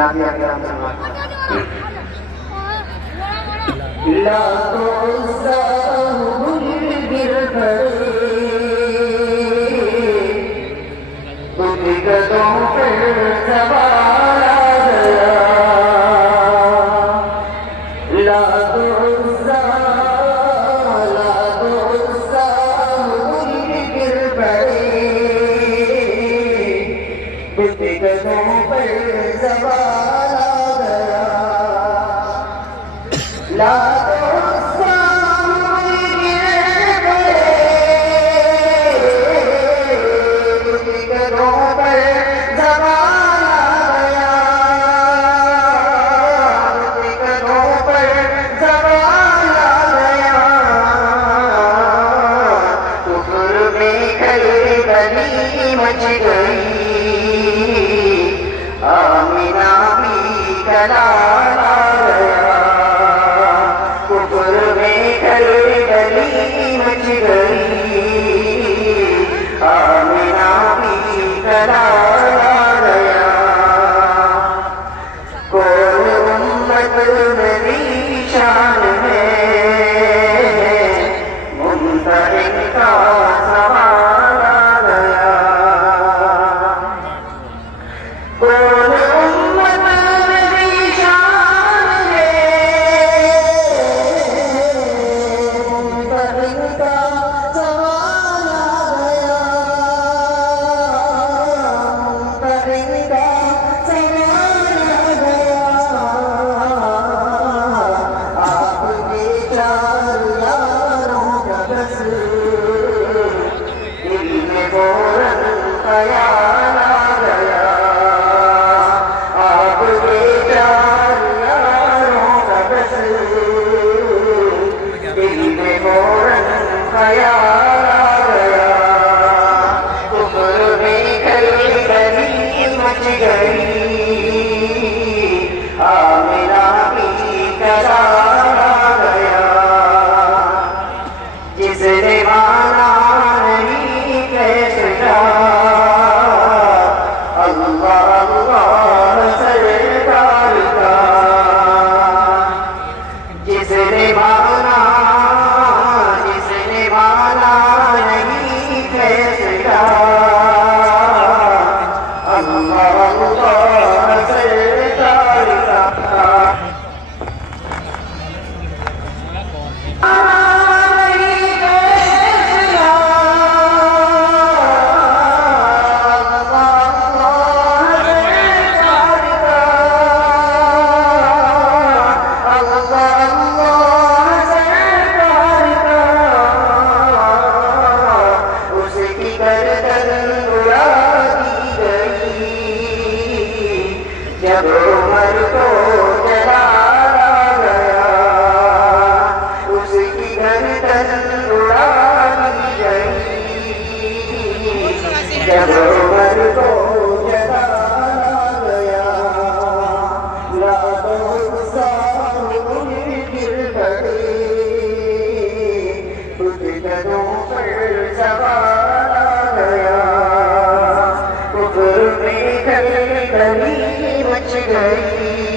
نافیہ کرام سماعت لا تُعْزَاهُ بِالْبِرْبَرِ بدگدوں پر سوار آ گیا لا تُعْزَاهُ بِالْبِرْبَرِ بدگدوں پر سوار آ گیا لا مچ گئی آمینہ بھی کلال آ گیا کفر میں گلی مچ گئی آمینہ بھی کلال آ گیا کون امت میری شان ہے منتظر کا سوال آ گیا کون امت میری شان ہے منتظر کا سوال آ گیا منتظر کا سوال آ گیا آپ کے چار یاروں کا بس دل میں فوراً خیال آ گیا آپ کے چار یاروں کا بس دل میں فوراً خیال آ گیا کفر میں گلی مچ گئی آمینہ بھی کلال آ گیا جس نے مانا نہیں کیسا اللہ اللہ سرکار کا جس نے مانا نہیں کیسا اللہ اللہ سرکار کا جب عمر کو جلال آ گیا اس کی گردن اڑا دی گئی جب عمر کو جلال آ گیا لا تُعْزَاهُ بِالْبِرْبَرِ بدگدوں پر سوار آ گیا کفر میں گلی مچ گئی